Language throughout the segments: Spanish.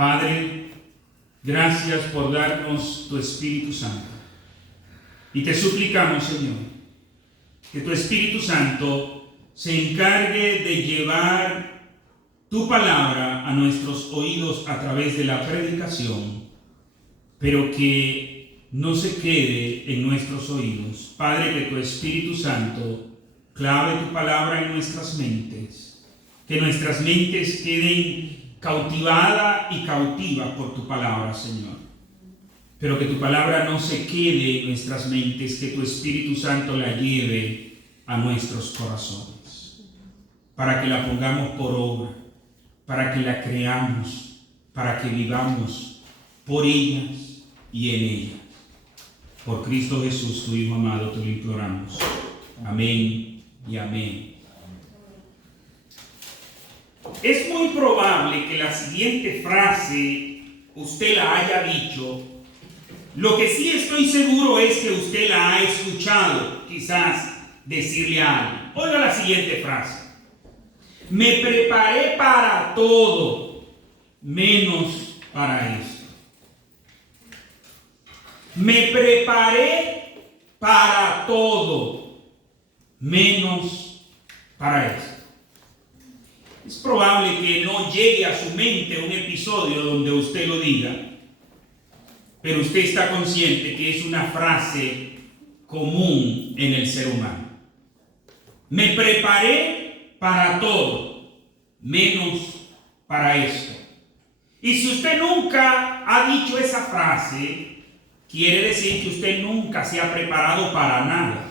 Padre, gracias por darnos tu Espíritu Santo. Y te suplicamos, Señor, que tu Espíritu Santo se encargue de llevar tu palabra a nuestros oídos a través de la predicación, pero que no se quede en nuestros oídos. Padre, que tu Espíritu Santo clave tu palabra en nuestras mentes, que nuestras mentes queden cautivadas y cautivas por tu palabra, Señor. Pero que tu palabra no se quede en nuestras mentes, que tu Espíritu Santo la lleve a nuestros corazones, para que la pongamos por obra, para que la creamos, para que vivamos por ellas y en ellas. Por Cristo Jesús, tu Hijo amado, te lo imploramos. Amén y amén. Es muy probable que la siguiente frase usted la haya dicho. Lo que sí estoy seguro es que usted la ha escuchado, quizás decirle a alguien. Oiga la siguiente frase: me preparé para todo, menos para esto. Me preparé para todo, menos para esto. Es probable que no llegue a su mente un episodio donde usted lo diga, pero usted está consciente que es una frase común en el ser humano. Me preparé para todo, menos para esto. Y si usted nunca ha dicho esa frase, quiere decir que usted nunca se ha preparado para nada.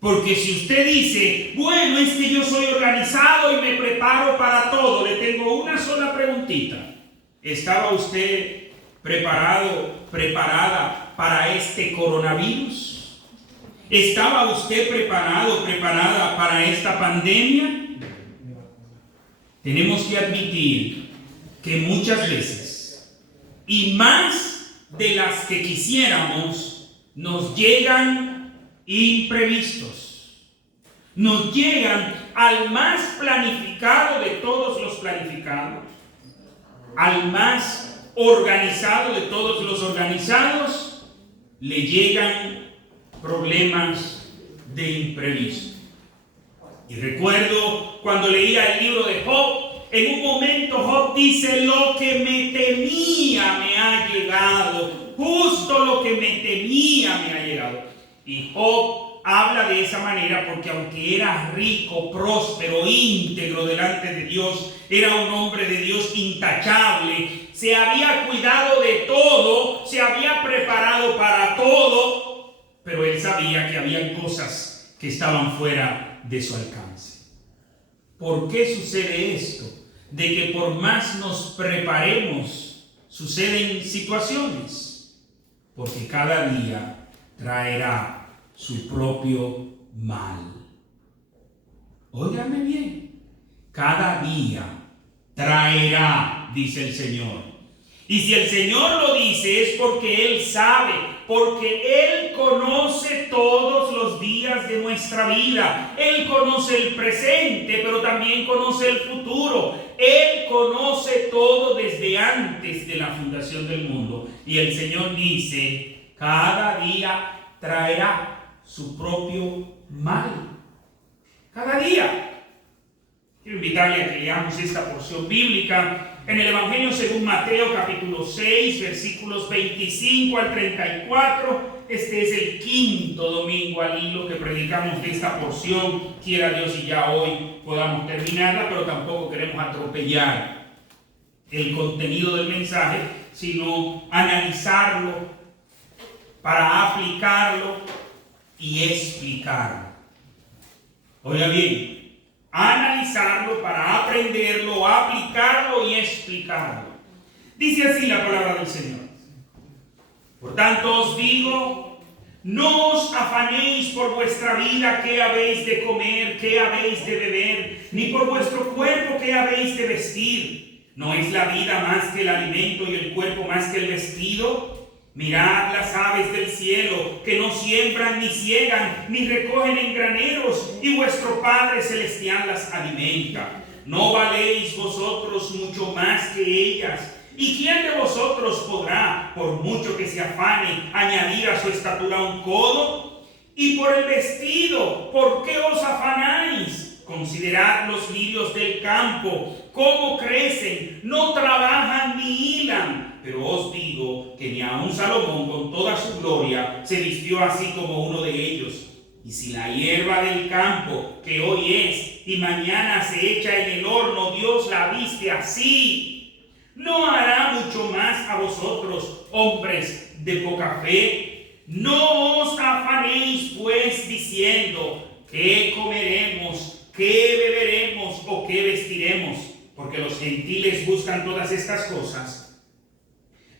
Porque si usted dice, bueno, es que yo soy organizado y me preparo para todo, le tengo una sola preguntita. ¿Estaba usted preparada para este coronavirus? ¿Estaba usted preparada para esta pandemia? Tenemos que admitir que muchas veces, y más de las que quisiéramos, nos llegan imprevistos, nos llegan al más planificado de todos los planificados, al más organizado de todos los organizados, le llegan problemas de imprevisto. Y recuerdo cuando leía el libro de Job, en un momento Job dice: lo que me temía me ha llegado, justo lo que me temía me ha llegado. Y Job habla de esa manera porque aunque era rico, próspero, íntegro delante de Dios, era un hombre de Dios intachable, se había cuidado de todo, se había preparado para todo, pero él sabía que había cosas que estaban fuera de su alcance. ¿Por qué sucede esto? De que por más nos preparemos, suceden situaciones, porque cada día traerá su propio mal. Óigame bien, cada día traerá, dice el Señor. Y si el Señor lo dice es porque Él sabe, porque Él conoce todos los días de nuestra vida. Él conoce el presente, pero también conoce el futuro. Él conoce todo desde antes de la fundación del mundo. Y el Señor dice, cada día traerá su propio mal. Cada día. Quiero invitarle a que leamos esta porción bíblica en el Evangelio según Mateo, capítulo 6, versículos 25 al 34. Este es el quinto domingo al hilo que predicamos de esta porción. Quiera Dios y ya hoy podamos terminarla, pero tampoco queremos atropellar el contenido del mensaje, sino analizarlo para aplicarlo y explicarlo. Oiga bien, analizarlo para aprenderlo, aplicarlo y explicarlo. Dice así la palabra del Señor: por tanto os digo, no os afanéis por vuestra vida, qué habéis de comer, qué habéis de beber, ni por vuestro cuerpo, qué habéis de vestir. ¿No es la vida más que el alimento y el cuerpo más que el vestido? Mirad las aves del cielo, que no siembran, ni ciegan, ni recogen en graneros, y vuestro Padre Celestial las alimenta. ¿No valéis vosotros mucho más que ellas? ¿Y quién de vosotros podrá, por mucho que se afane, añadir a su estatura un codo? Y por el vestido, ¿por qué os afanáis? Considerad los lirios del campo, cómo crecen, no trabajan ni hilan. Pero os digo que ni aun Salomón con toda su gloria se vistió así como uno de ellos. Y si la hierba del campo, que hoy es y mañana se echa en el horno, Dios la viste así, ¿no hará mucho más a vosotros, hombres de poca fe? No os afanéis pues diciendo, ¿qué comeremos, qué beberemos o qué vestiremos? Porque los gentiles buscan todas estas cosas.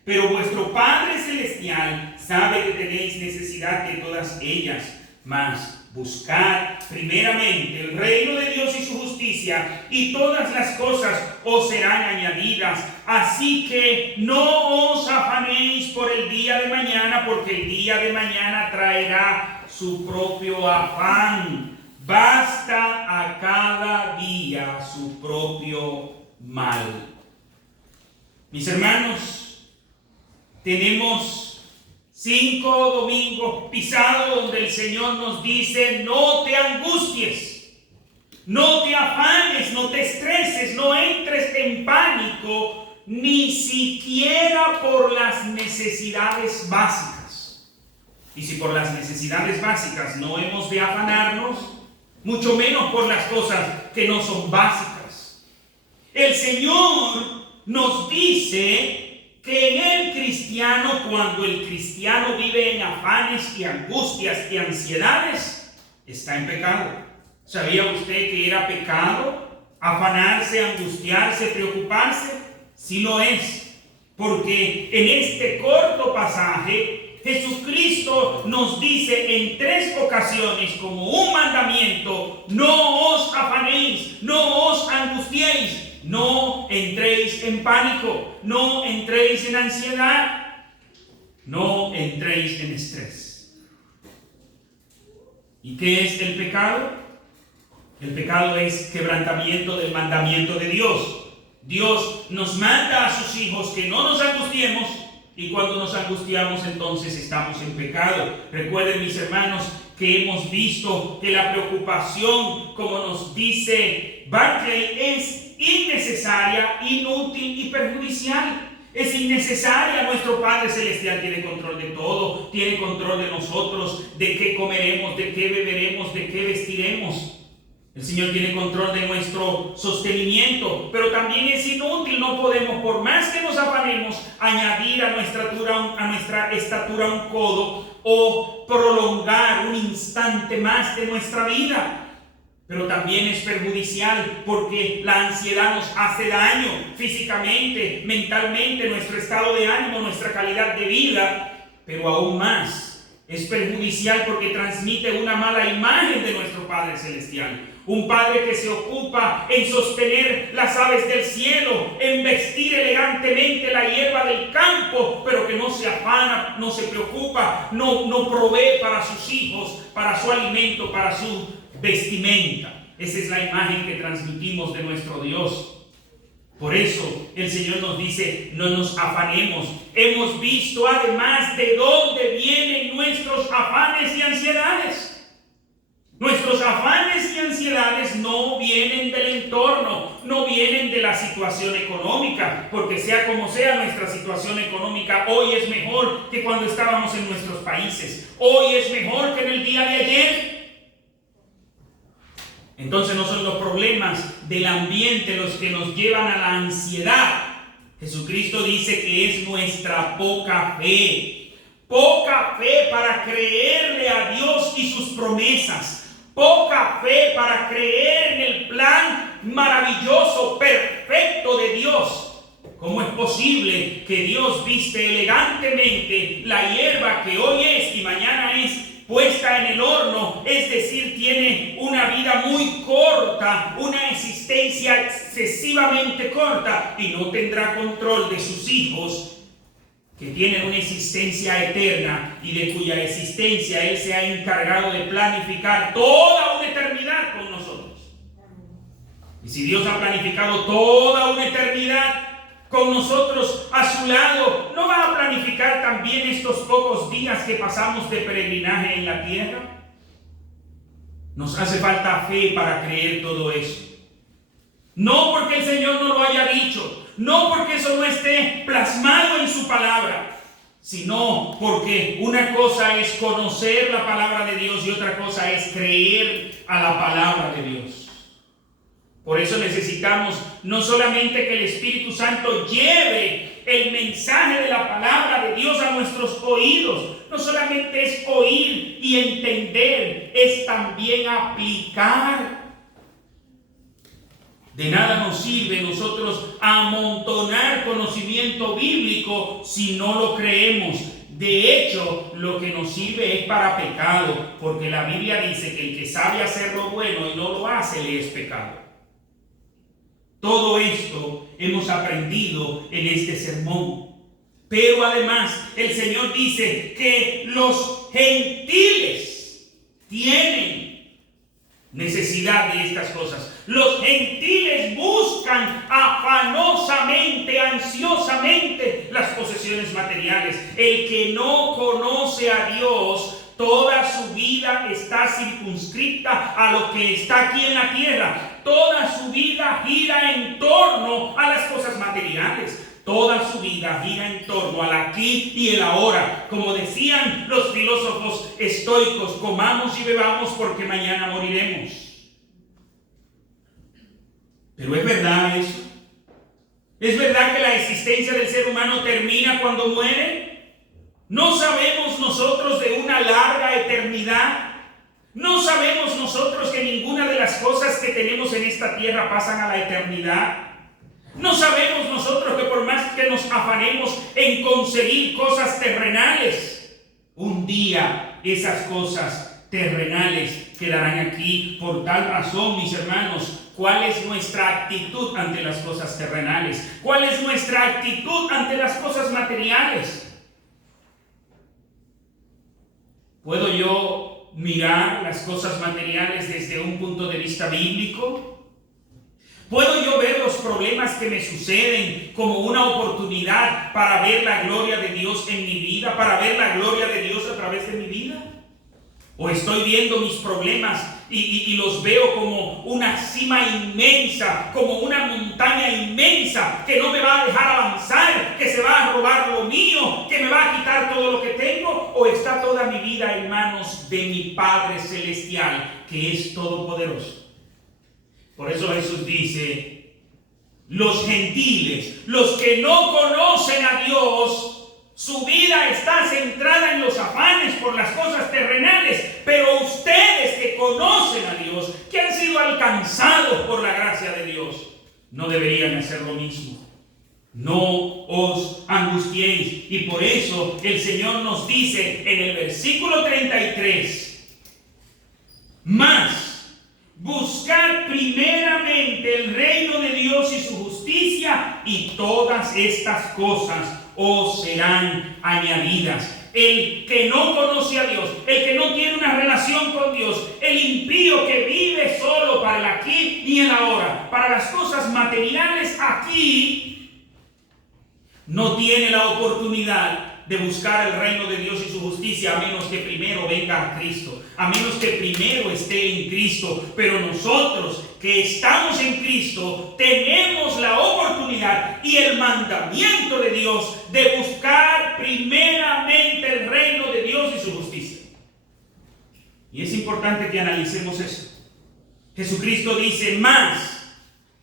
Pero vuestro Padre Celestial sabe que tenéis necesidad de todas ellas. Mas buscad primeramente el reino de Dios y su justicia, y todas las cosas os serán añadidas. Así que no os afanéis por el día de mañana, porque el día de mañana traerá su propio afán. Basta a cada día su propio mal. Mis hermanos, tenemos 5 domingos pisados donde el Señor nos dice: no te angusties, no te afanes, no te estreses, no entres en pánico, ni siquiera por las necesidades básicas. Y si por las necesidades básicas no hemos de afanarnos, mucho menos por las cosas que no son básicas. El Señor nos dice que en el cristiano, cuando el cristiano vive en afanes y angustias y ansiedades, está en pecado. ¿Sabía usted que era pecado afanarse, angustiarse, preocuparse? Sí lo es, porque en este corto pasaje Jesucristo nos dice en 3 ocasiones como un mandamiento: no os afanéis, no os angustiéis. No entréis en pánico, no entréis en ansiedad, no entréis en estrés. ¿Y qué es el pecado? El pecado es quebrantamiento del mandamiento de Dios. Dios nos manda a sus hijos que no nos angustiemos, y cuando nos angustiamos entonces estamos en pecado. Recuerden, mis hermanos, que hemos visto que la preocupación, como nos dice Barclay, es innecesaria, inútil y perjudicial. Es innecesaria. Nuestro Padre Celestial tiene control de todo, tiene control de nosotros, de qué comeremos, de qué beberemos, de qué vestiremos. El Señor tiene control de nuestro sostenimiento, pero también es inútil. No podemos, por más que nos afanemos, añadir a nuestra estatura un codo o prolongar un instante más de nuestra vida. Pero también es perjudicial, porque la ansiedad nos hace daño físicamente, mentalmente, nuestro estado de ánimo, nuestra calidad de vida. Pero aún más es perjudicial porque transmite una mala imagen de nuestro Padre Celestial. Un Padre que se ocupa en sostener las aves del cielo, en vestir elegantemente la hierba del campo, pero que no se afana, no se preocupa, no provee para sus hijos, para su alimento, para su vestimenta. Esa es la imagen que transmitimos de nuestro Dios. Por eso el Señor nos dice: no nos afanemos. Hemos visto además de dónde vienen nuestros afanes y ansiedades. Nuestros afanes y ansiedades no vienen del entorno, no vienen de la situación económica, porque sea como sea, nuestra situación económica hoy es mejor que cuando estábamos en nuestros países. Hoy es mejor que en el día de ayer. Entonces no son los problemas del ambiente los que nos llevan a la ansiedad. Jesucristo dice que es nuestra poca fe. Poca fe para creerle a Dios y sus promesas. Poca fe para creer en el plan maravilloso, perfecto de Dios. ¿Cómo es posible que Dios viste elegantemente la hierba que hoy es y mañana es puesta en el horno? Es decir, tiene una vida muy corta, una existencia excesivamente corta, y no tendrá control de sus hijos que tienen una existencia eterna y de cuya existencia Él se ha encargado de planificar toda una eternidad con nosotros. Y si Dios ha planificado toda una eternidad, con nosotros a su lado, ¿no va a planificar también estos pocos días que pasamos de peregrinaje en la tierra? Nos hace falta fe para creer todo eso. No porque el Señor no lo haya dicho, no porque eso no esté plasmado en su palabra, sino porque una cosa es conocer la palabra de Dios y otra cosa es creer a la palabra de Dios. Por eso necesitamos no solamente que el Espíritu Santo lleve el mensaje de la palabra de Dios a nuestros oídos, no solamente es oír y entender, es también aplicar. De nada nos sirve nosotros amontonar conocimiento bíblico si no lo creemos. De hecho, lo que nos sirve es para pecado, porque la Biblia dice que el que sabe hacer lo bueno y no lo hace, le es pecado. Todo esto hemos aprendido en este sermón. Pero además, el Señor dice que los gentiles tienen necesidad de estas cosas. Los gentiles buscan afanosamente, ansiosamente las posesiones materiales. El que no conoce a Dios, toda su vida está circunscrita a lo que está aquí en la tierra. Toda su vida gira en torno a las cosas materiales. Toda su vida gira en torno al aquí y el ahora. Como decían los filósofos estoicos, comamos y bebamos porque mañana moriremos. Pero ¿es verdad eso? ¿Es verdad que la existencia del ser humano termina cuando muere? ¿No sabemos nosotros de una larga eternidad? ¿No sabemos nosotros que ninguna de las cosas que tenemos en esta tierra pasan a la eternidad? ¿No sabemos nosotros que por más que nos afanemos en conseguir cosas terrenales, un día esas cosas terrenales quedarán aquí? Por tal razón, mis hermanos, ¿cuál es nuestra actitud ante las cosas terrenales? ¿Cuál es nuestra actitud ante las cosas materiales? ¿Puedo yo mirar las cosas materiales desde un punto de vista bíblico? ¿Puedo yo ver los problemas que me suceden como una oportunidad para ver la gloria de Dios en mi vida, para ver la gloria de Dios a través de mi vida? ¿O estoy viendo mis problemas y los veo como una cima inmensa, como una montaña inmensa que no me va a dejar avanzar, que se va a robar lo mío, que me va a quitar todo lo que tengo? ¿O está toda mi vida en manos de mi Padre Celestial, que es todopoderoso? Por eso Jesús dice, los gentiles, los que no conocen a Dios, su vida está centrada en los afanes por las cosas terrenales. Pero ustedes que conocen a Dios, que han sido alcanzados por la gracia de Dios, no deberían hacer lo mismo. No os angustiéis. Y por eso el Señor nos dice en el versículo 33, más buscad primeramente el reino de Dios y su justicia, y todas estas cosas os serán añadidas. El que no conoce a Dios, el que no tiene una relación con Dios, el impío que vive solo para el aquí y el ahora, para las cosas materiales aquí, no tiene la oportunidad de buscar el reino de Dios y su justicia, a menos que primero venga a Cristo, a menos que primero esté en Cristo. Pero nosotros que estamos en Cristo tenemos la oportunidad y el mandamiento de Dios de buscar primeramente el reino de Dios y su justicia. Y es importante que analicemos eso. Jesucristo dice más,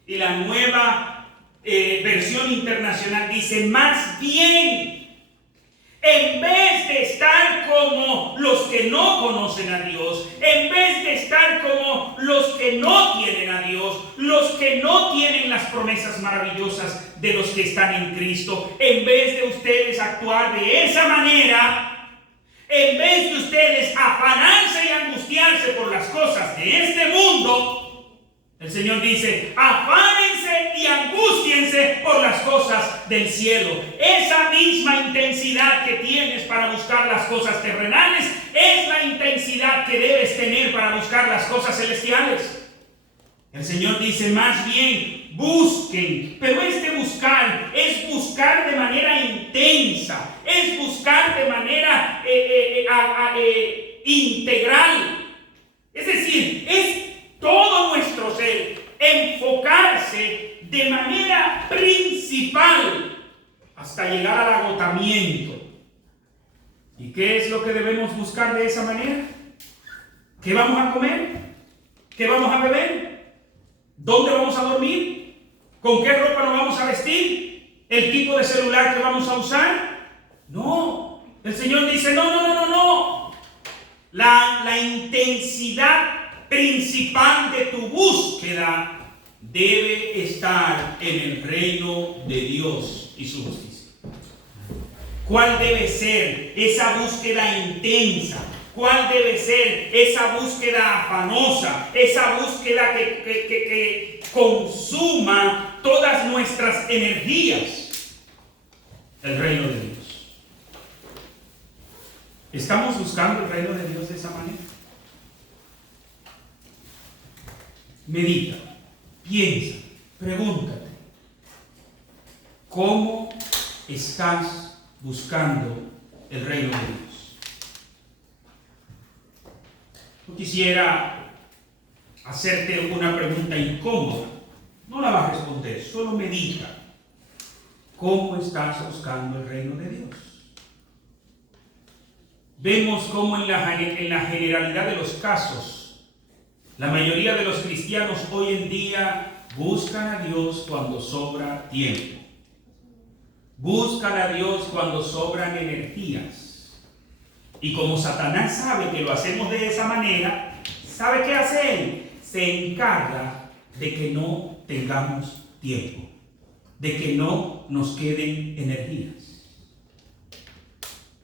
y la nueva versión internacional dice más bien. En vez de estar como los que no conocen a Dios, en vez de estar como los que no tienen a Dios, los que no tienen las promesas maravillosas de los que están en Cristo, en vez de ustedes actuar de esa manera, en vez de ustedes afanarse y angustiarse por las cosas de este mundo, el Señor dice, afánense y angústiense por las cosas del cielo. Esa misma intensidad que tienes para buscar las cosas terrenales es la intensidad que debes tener para buscar las cosas celestiales. El Señor dice, más bien busquen, pero este buscar es necesidad principal hasta llegar al agotamiento. ¿Y qué es lo que debemos buscar de esa manera? ¿Qué vamos a comer? ¿Qué vamos a beber? ¿Dónde vamos a dormir? ¿Con qué ropa nos vamos a vestir? ¿El tipo de celular que vamos a usar? No. El Señor dice, no. La intensidad principal de tu búsqueda debe estar en el reino de Dios y su justicia. ¿Cuál debe ser esa búsqueda intensa? ¿Cuál debe ser esa búsqueda afanosa? Esa búsqueda que consuma todas nuestras energías. El reino de Dios. ¿Estamos buscando el reino de Dios de esa manera? Medita, piensa, pregúntate. ¿Cómo estás buscando el reino de Dios? Yo quisiera hacerte una pregunta incómoda. No la vas a responder, solo medita. ¿Cómo estás buscando el reino de Dios? Vemos cómo en la generalidad de los casos, la mayoría de los cristianos hoy en día buscan a Dios cuando sobra tiempo. Buscan a Dios cuando sobran energías. Y como Satanás sabe que lo hacemos de esa manera, ¿sabe qué hace él? Se encarga de que no tengamos tiempo, de que no nos queden energías.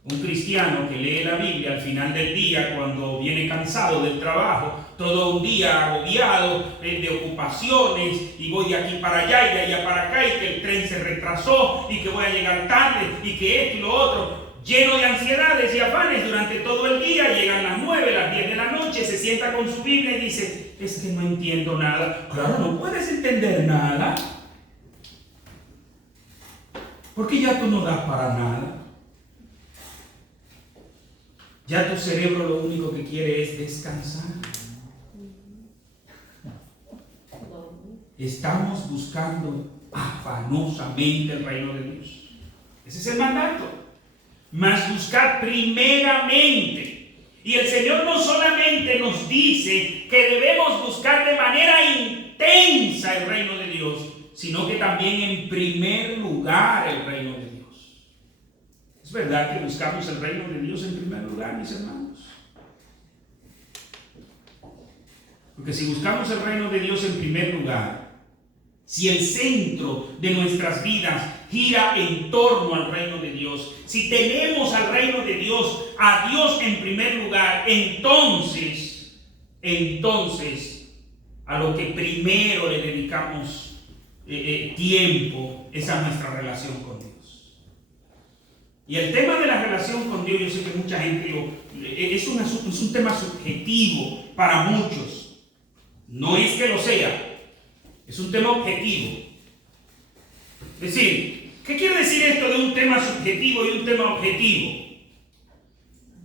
Un cristiano que lee la Biblia al final del día, cuando viene cansado del trabajo, todo un día agobiado de ocupaciones, y voy de aquí para allá y de allá para acá, y que el tren se retrasó, y que voy a llegar tarde, y que esto y lo otro, lleno de ansiedades y afanes durante todo el día, llegan las 9, las 10 de la noche, se sienta con su Biblia y dice, es que no entiendo nada. Claro, no puedes entender nada, porque ya tú no das para nada. Ya tu cerebro lo único que quiere es descansar. Estamos buscando afanosamente el reino de Dios. Ese es el mandato. Mas buscar primeramente. Y el Señor no solamente nos dice que debemos buscar de manera intensa el reino de Dios, sino que también en primer lugar el reino de Dios. ¿Es verdad que buscamos el reino de Dios en primer lugar, mis hermanos? Porque si buscamos el reino de Dios en primer lugar, si el centro de nuestras vidas gira en torno al reino de Dios, si tenemos al reino de Dios, a Dios en primer lugar, entonces, a lo que primero le dedicamos tiempo es a nuestra relación con Dios. Y el tema de la relación con Dios, yo sé que mucha gente es un tema subjetivo para muchos. No es que lo sea, es un tema objetivo. Es decir, ¿qué quiere decir esto de un tema subjetivo y un tema objetivo?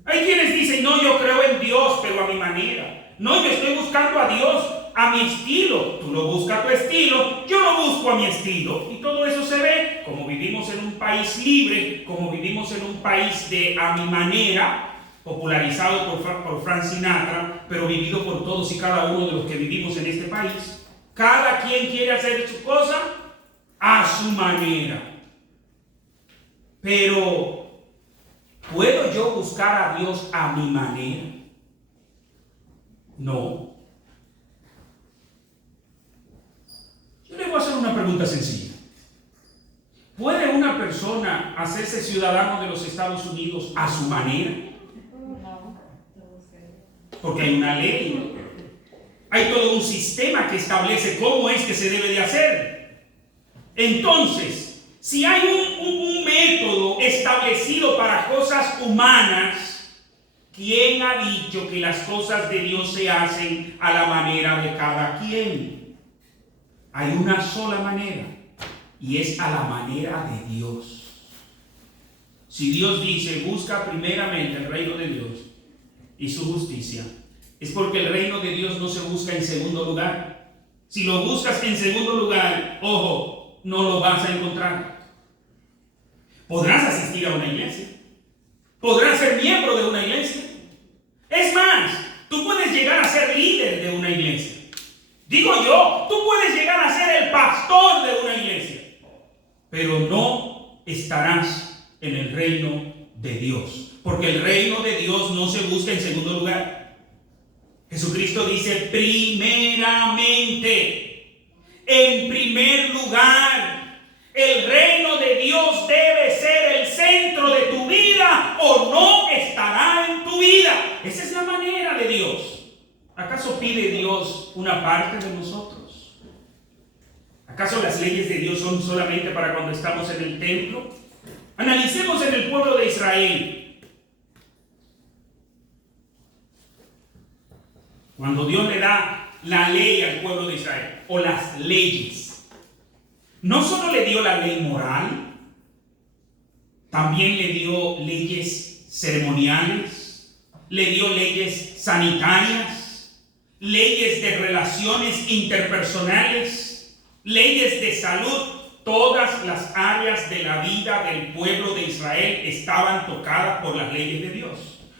Hay quienes dicen, no, yo creo en Dios, pero a mi manera. No, yo estoy buscando a Dios a mi estilo. Tú lo buscas a tu estilo, yo lo busco a mi estilo. Y todo eso se ve como vivimos en un país libre, como vivimos en un país de a mi manera, popularizado por Frank Sinatra, pero vivido por todos y cada uno de los que vivimos en este país. Cada quien quiere hacer su cosa a su manera. Pero, ¿puedo yo buscar a Dios a mi manera? No. Yo le voy a hacer una pregunta sencilla. ¿Puede una persona hacerse ciudadano de los Estados Unidos a su manera? Porque hay una ley. Hay todo un sistema que establece cómo es que se debe de hacer. Entonces, si hay un método establecido para cosas humanas, ¿quién ha dicho que las cosas de Dios se hacen a la manera de cada quien? Hay una sola manera, y es a la manera de Dios. Si Dios dice, busca primeramente el reino de Dios y su justicia, es porque el reino de Dios no se busca en segundo lugar. Si lo buscas en segundo lugar, ojo, no lo vas a encontrar. Podrás asistir a una iglesia. Podrás ser miembro de una iglesia. Es más, tú puedes llegar a ser líder de una iglesia. Digo yo, tú puedes llegar a ser el pastor de una iglesia. Pero no estarás en el reino de Dios. Porque el reino de Dios no se busca en segundo lugar. Jesucristo dice primeramente, en primer lugar, el reino de Dios debe ser el centro de tu vida o no estará en tu vida. Esa es la manera de Dios. ¿Acaso pide Dios una parte de nosotros? ¿Acaso las leyes de Dios son solamente para cuando estamos en el templo? Analicemos en el pueblo de Israel. Cuando Dios le da la ley al pueblo de Israel, o las leyes, no solo le dio la ley moral, también le dio leyes ceremoniales, le dio leyes sanitarias, leyes de relaciones interpersonales, leyes de salud. Todas las áreas de la vida del pueblo de Israel estaban tocadas por las leyes de Dios.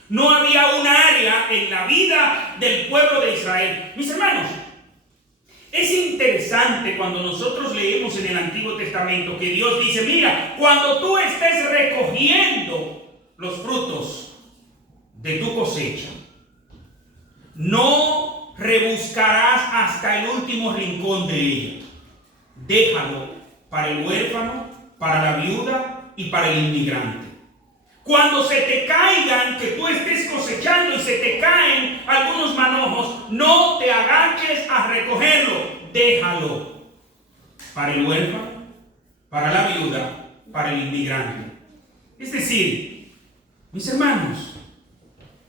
No había un área en la vida del pueblo de Israel. Mis hermanos, es interesante cuando nosotros leemos en el Antiguo Testamento que Dios dice, mira, cuando tú estés recogiendo los frutos de tu cosecha, no rebuscarás hasta el último rincón de ella. Déjalo para el huérfano, para la viuda y para el inmigrante. Cuando se te caigan, que tú estés cosechando y se te caen algunos manojos, no te agaches a recogerlo. Déjalo para el huérfano, para la viuda, para el inmigrante. Es decir, mis hermanos,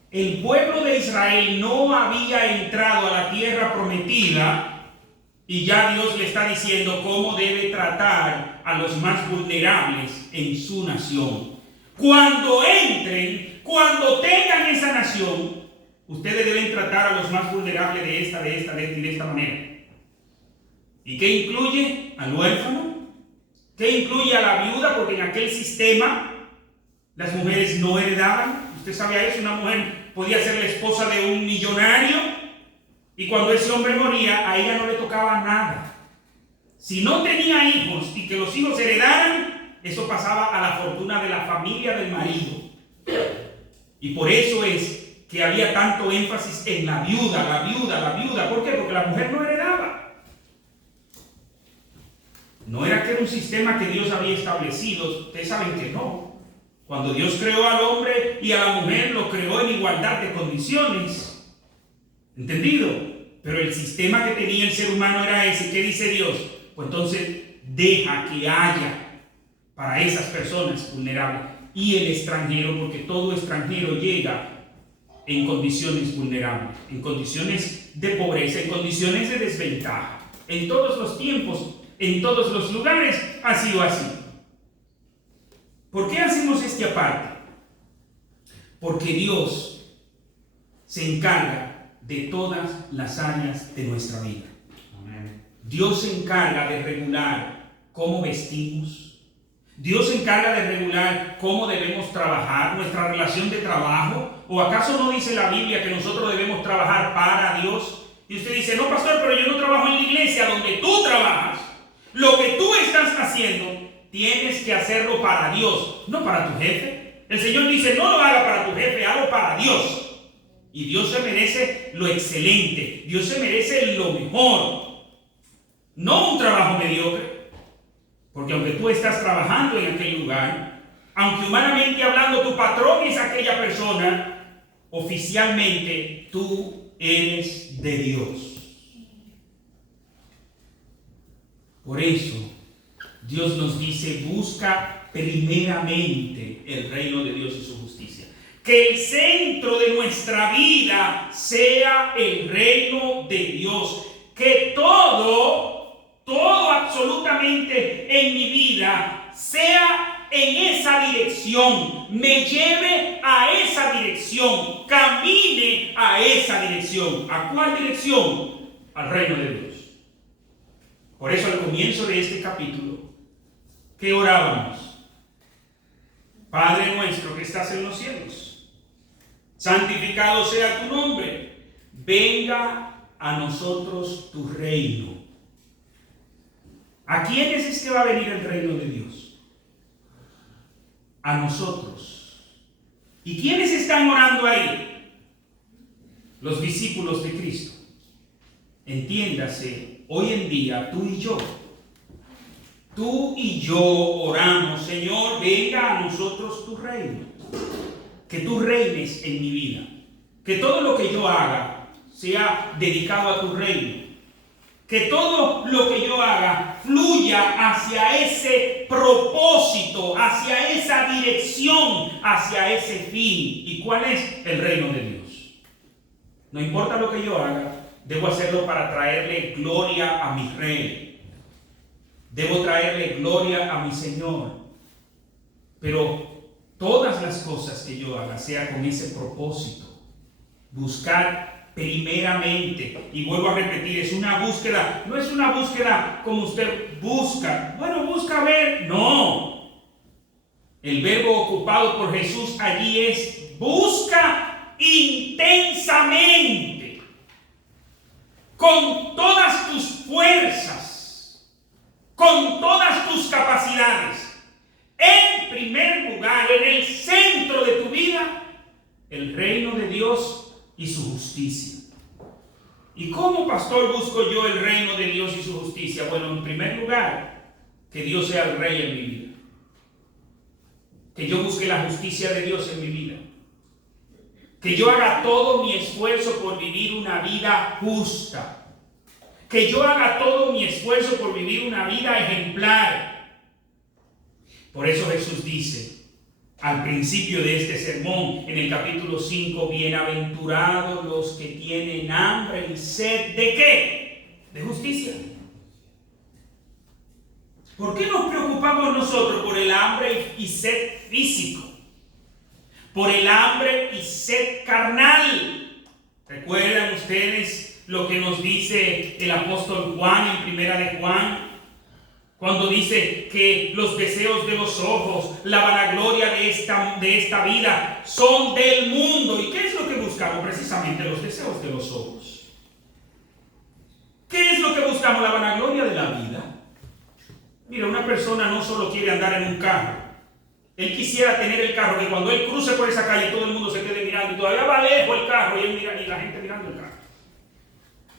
el pueblo de Israel no había entrado a la tierra prometida y ya Dios le está diciendo cómo debe tratar a los más vulnerables en su nación. Cuando entren, cuando tengan esa nación, ustedes deben tratar a los más vulnerables de esta y de esta manera. ¿Y qué incluye? Al huérfano. ¿Qué incluye a la viuda? Porque en aquel sistema las mujeres no heredaban. Usted sabía eso, una mujer podía ser la esposa de un millonario y cuando ese hombre moría, a ella no le tocaba nada. Si no tenía hijos y que los hijos heredaran, eso pasaba a la fortuna de la familia del marido. Y por eso es que había tanto énfasis en la viuda, la viuda, la viuda. ¿Por qué? Porque la mujer no heredaba. No era que era un sistema que Dios había establecido. Ustedes saben que no. Cuando Dios creó al hombre y a la mujer, lo creó en igualdad de condiciones. ¿Entendido? Pero el sistema que tenía el ser humano era ese. ¿Qué dice Dios? Pues entonces deja que haya para esas personas vulnerables y el extranjero, porque todo extranjero llega en condiciones vulnerables, en condiciones de pobreza, en condiciones de desventaja. En todos los tiempos, en todos los lugares ha sido así. ¿Por qué hacemos este aparte? Porque Dios se encarga de todas las áreas de nuestra vida. Amén. Dios se encarga de regular cómo vestimos. Dios se encarga de regular cómo debemos trabajar, nuestra relación de trabajo. ¿O acaso no dice la Biblia que nosotros debemos trabajar para Dios? Y usted dice, no pastor, pero yo no trabajo en la iglesia donde tú trabajas. Lo que tú estás haciendo, tienes que hacerlo para Dios, no para tu jefe. El Señor dice, no lo haga para tu jefe, hazlo para Dios. Y Dios se merece lo excelente. Dios se merece lo mejor. No un trabajo mediocre. Porque aunque tú estás trabajando en aquel lugar, aunque humanamente hablando tu patrón es aquella persona, oficialmente tú eres de Dios. Por eso, Dios nos dice, busca primeramente el reino de Dios y su justicia. Que el centro de nuestra vida sea el reino de Dios. Que todo absolutamente en mi vida sea en esa dirección. Me lleve a esa dirección. Camine a esa dirección. ¿A cuál dirección? Al reino de Dios. Por eso al comienzo de este capítulo, ¿qué orábamos? Padre nuestro que estás en los cielos, santificado sea tu nombre, venga a nosotros tu reino. ¿A quiénes es que va a venir el reino de Dios? A nosotros. ¿Y quiénes están orando ahí? Los discípulos de Cristo. Entiéndase, hoy en día tú y yo. Tú y yo oramos, Señor, venga a nosotros tu reino. Que tú reines en mi vida. Que todo lo que yo haga sea dedicado a tu reino. Que todo lo que yo haga fluya hacia ese propósito, hacia esa dirección, hacia ese fin. ¿Y cuál es? El reino de Dios. No importa lo que yo haga, debo hacerlo para traerle gloria a mi Rey. Debo traerle gloria a mi Señor. Pero todas las cosas que yo haga, sea con ese propósito. Buscar primeramente, y vuelvo a repetir, es una búsqueda, no es una búsqueda como usted busca. Bueno, busca ver. No. El verbo ocupado por Jesús allí es busca intensamente, con todas tus fuerzas, con todas tus capacidades. En primer lugar, en el centro de tu vida, el reino de Dios y su justicia. ¿Y cómo, pastor, busco yo el reino de Dios y su justicia? Bueno, en primer lugar, que Dios sea el rey en mi vida. Que yo busque la justicia de Dios en mi vida. Que yo haga todo mi esfuerzo por vivir una vida justa. Que yo haga todo mi esfuerzo por vivir una vida ejemplar. Por eso Jesús dice, al principio de este sermón, en el capítulo 5, bienaventurados los que tienen hambre y sed, ¿de qué? De justicia. ¿Por qué nos preocupamos nosotros por el hambre y sed físico? Por el hambre y sed carnal. ¿Recuerdan ustedes lo que nos dice el apóstol Juan en Primera de Juan? Cuando dice que los deseos de los ojos, la vanagloria de esta vida son del mundo. ¿Y qué es lo que buscamos? Precisamente los deseos de los ojos. ¿Qué es lo que buscamos? La vanagloria de la vida. Mira, una persona no solo quiere andar en un carro. Él quisiera tener el carro que cuando él cruce por esa calle todo el mundo se quede mirando y todavía va lejos el carro y él mira, y la gente mirando el carro.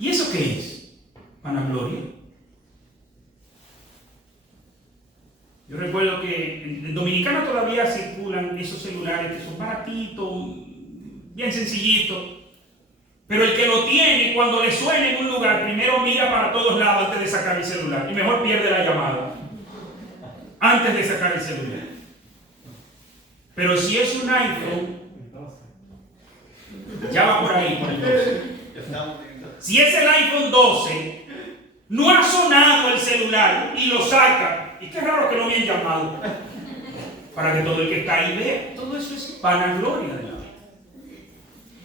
¿Y eso qué es? Vanagloria. Yo recuerdo que en Dominicana todavía circulan esos celulares que son baratitos, bien sencillitos. Pero el que lo tiene, cuando le suena en un lugar, primero mira para todos lados antes de sacar el celular. Y mejor pierde la llamada antes de sacar el celular. Pero si es un iPhone, ya va por ahí, por el 12. Si es el iPhone 12, no ha sonado el celular y lo saca. Y qué raro que no me han llamado. Para que todo el que está ahí vea. Todo eso es vanagloria de la vida.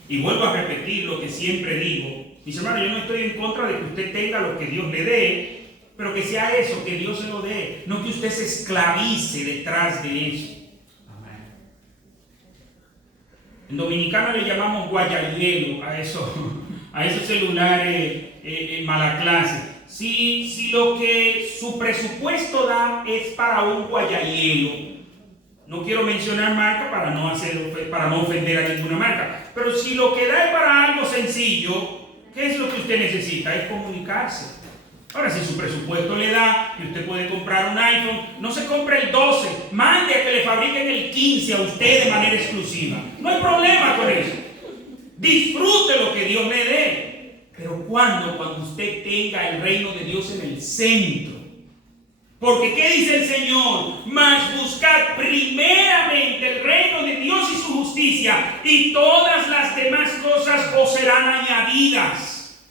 Y vuelvo a repetir lo que siempre digo. Mis hermanos, yo no estoy en contra de que usted tenga lo que Dios le dé, pero que sea eso, que Dios se lo dé. No que usted se esclavice detrás de eso. Amén. En Dominicana le llamamos guayayelo a esos celulares mala clase. Si lo que su presupuesto da es para un guayayelo, no quiero mencionar marca para no ofender a ninguna marca, pero si lo que da es para algo sencillo, ¿qué es lo que usted necesita? Es comunicarse. Ahora, si su presupuesto le da y usted puede comprar un iPhone, no se compre el 12, mande a que le fabriquen el 15 a usted de manera exclusiva. No hay problema con eso. Disfrute lo que Dios le dé. Pero cuando usted tenga el reino de Dios en el centro. Porque ¿qué dice el Señor? Mas buscad primeramente el reino de Dios y su justicia, y todas las demás cosas os serán añadidas.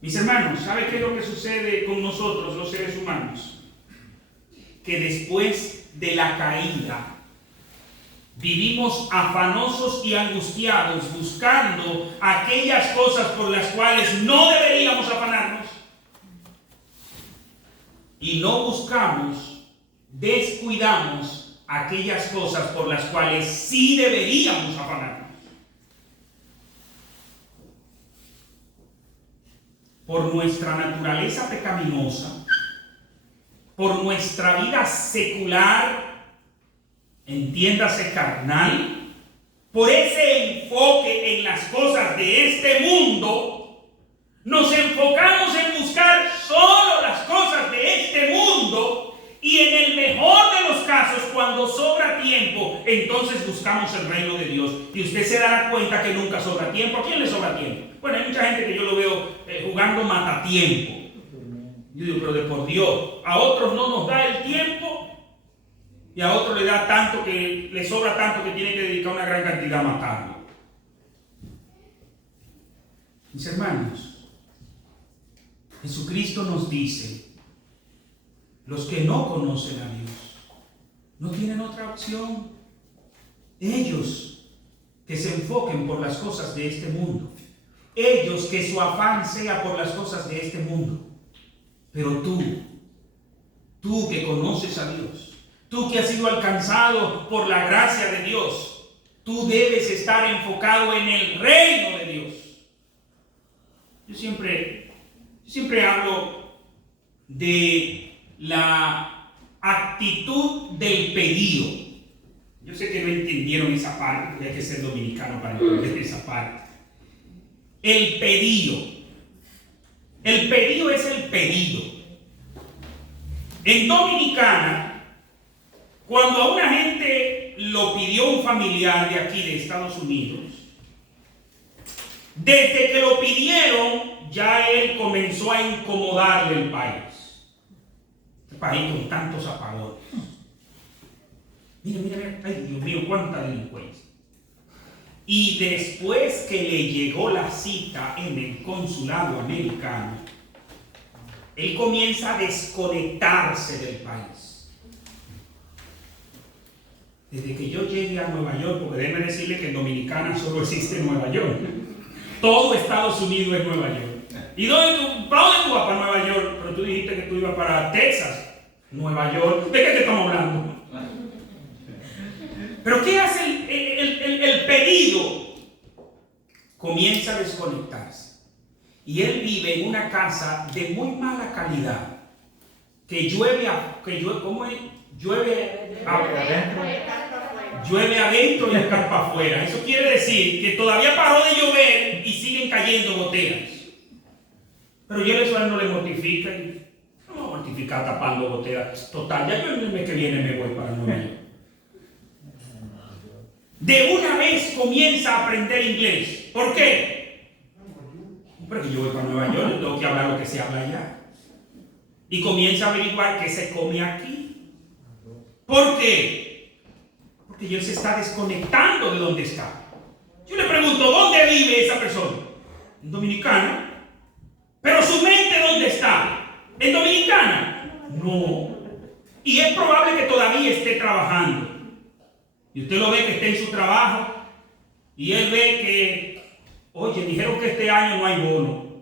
Mis hermanos, ¿sabe qué es lo que sucede con nosotros los seres humanos? Que después de la caída vivimos afanosos y angustiados buscando aquellas cosas por las cuales no deberíamos afanarnos. y no buscamos, descuidamos aquellas cosas por las cuales sí deberíamos afanarnos. Por nuestra naturaleza pecaminosa, por nuestra vida secular, entiéndase carnal, por ese enfoque en las cosas de este mundo, nos enfocamos en buscar solo las cosas de este mundo y en el mejor de los casos, cuando sobra tiempo, entonces buscamos el reino de Dios. Y usted se dará cuenta que nunca sobra tiempo. ¿A quién le sobra tiempo? Bueno, hay mucha gente que yo lo veo jugando matatiempo. Yo digo, pero de por Dios, a otros no nos da el tiempo y a otros le da tanto que le sobra tanto que tiene que dedicar una gran cantidad a matarlo. Mis hermanos, Jesucristo nos dice, los que no conocen a Dios no tienen otra opción. Ellos que se enfoquen por las cosas de este mundo, ellos que su afán sea por las cosas de este mundo. Pero tú que conoces a Dios, tú que has sido alcanzado por la gracia de Dios, tú debes estar enfocado en el reino de Dios. Yo siempre hablo de la actitud del pedido. Yo sé que no entendieron esa parte, porque hay que ser dominicano para entender esa parte. El pedido. El pedido es el pedido. En Dominicana, cuando a una gente lo pidió un familiar de aquí, de Estados Unidos, desde que lo pidieron, ya él comenzó a incomodarle el país. Este país con tantos apagones. Mira, ay Dios mío, cuánta delincuencia. Y después que le llegó la cita en el consulado americano, él comienza a desconectarse del país. Desde que yo llegué a Nueva York, porque déjeme decirle que en Dominicana solo existe Nueva York. Todo Estados Unidos es Nueva York. ¿Y para dónde tú vas? Para Nueva York. Pero tú dijiste que tú ibas para Texas, Nueva York. ¿De qué te estamos hablando? Pero ¿qué hace el pedido? Comienza a desconectarse. Y él vive en una casa de muy mala calidad. Que llueve adentro y escapa afuera. Eso quiere decir que todavía paró de llover y siguen cayendo goteras. Pero ya eso a él no le mortifica. No me va a mortificar tapando goteras. Total, ya yo el mes que viene me voy para Nueva York. De una vez comienza a aprender inglés. ¿Por qué? Porque yo voy para Nueva York, yo tengo que hablar lo que se habla allá. Y comienza a averiguar qué se come aquí. ¿Por qué? Porque él se está desconectando de donde está. Yo le pregunto, ¿dónde vive esa persona? En Dominicana. Pero su mente, ¿dónde está? ¿En Dominicana? No. Y es probable que todavía esté trabajando. Y usted lo ve que está en su trabajo. Y él ve que, oye, dijeron que este año no hay bono.